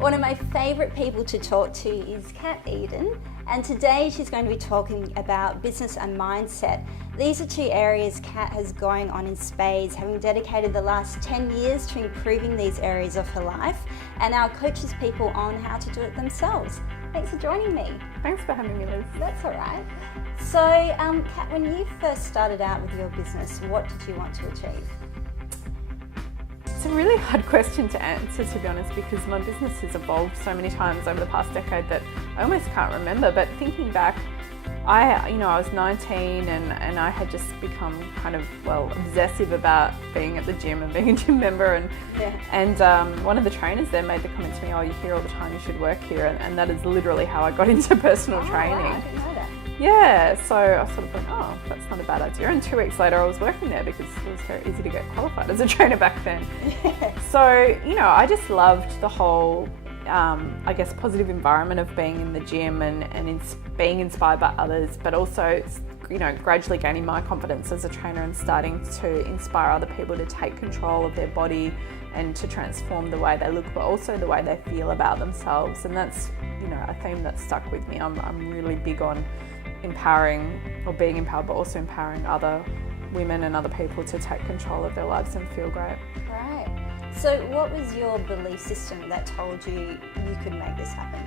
One of my favourite people to talk to is Kat Eden, and today she's going to be talking about business and mindset. These are two areas Kat has going on in spades, having dedicated the last 10 years to improving these areas of her life, and now coaches people on how to do it themselves. Thanks for joining me. Thanks for having me, Liz. That's all right. So, Kat, when you first started out with your business, what did you want to achieve? It's a really hard question to answer, to be honest, because my business has evolved so many times over the past decade that I almost can't remember. But thinking back, I was 19 and I had just become kind of, obsessive about being at the gym and being a gym member. And one of the trainers there made the comment to me, "Oh, you're here all the time, you should work here." And that is literally how I got into personal training. Wow, I didn't know that. Yeah, so I sort of thought, oh, that's not a bad idea. And 2 weeks later, I was working there because it was very easy to get qualified as a trainer back then. Yeah. So, I just loved the whole, positive environment of being in the gym and being inspired by others, but also, gradually gaining my confidence as a trainer and starting to inspire other people to take control of their body and to transform the way they look, but also the way they feel about themselves. And that's, a theme that stuck with me. I'm really big on empowering or being empowered, but also empowering other women and other people to take control of their lives and feel great. Right. So what was your belief system that told you you could make this happen?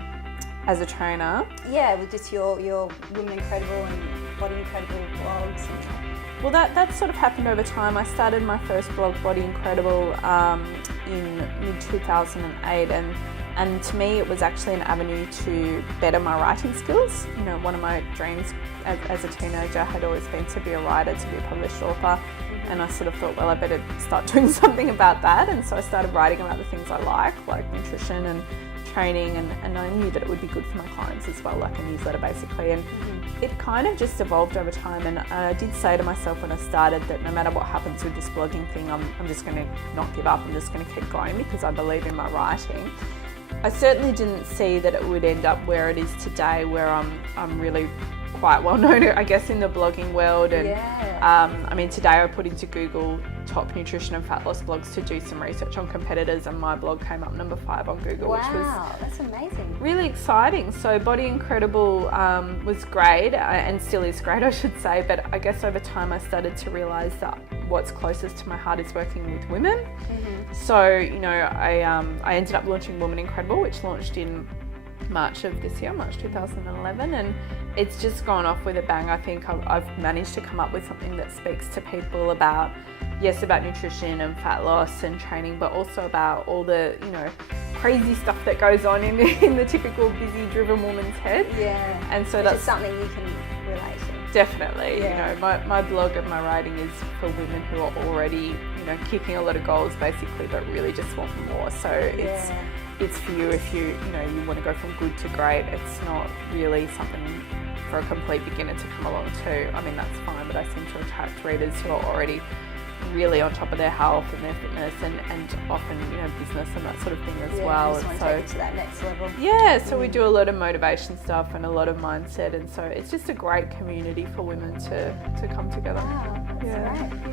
As a trainer? Yeah, with just your Women Incredible and Body Incredible blogs. Well, that sort of happened over time. I started my first blog, Body Incredible, in mid-2008, and to me it was actually an avenue to better my writing skills. One of my dreams as a teenager had always been to be a writer, to be a published author, and I sort of thought, well, I better start doing something about that. And so I started writing about the things I like nutrition and training, and I knew that it would be good for my clients as well, like a newsletter basically. And it kind of just evolved over time, and I did say to myself when I started that no matter what happens with this blogging thing, I'm just going to not give up. I'm just going to keep going because I believe in my writing. I certainly didn't see that it would end up where it is today, where I'm really quite well known, I guess, in the blogging world. And today I put into Google top nutrition and fat loss blogs to do some research on competitors, and my blog came up number 5 on Google. Wow, which was that's amazing. Really exciting. So Body Incredible was great, and still is great, I should say. But I guess over time I started to realise that what's closest to my heart is working with women. So I ended up launching Women Incredible, which launched in March of this year, March 2011, and it's just gone off with a bang. I think I've managed to come up with something that speaks to people about nutrition and fat loss and training, but also about all the crazy stuff that goes on in the typical busy driven woman's head. Yeah. And so that's something you can relate to. Definitely. Yeah. My blog and my writing is for women who are already kicking a lot of goals basically, but really just want more. So it's for you if you want to go from good to great. It's not really something for a complete beginner to come along to. I mean, that's fine, but I seem to attract readers who are already really on top of their health and their fitness and often business and that sort of thing as well. And so take it to that next level. Yeah, so we do a lot of motivation stuff and a lot of mindset, and so it's just a great community for women to come together. Wow, that's great.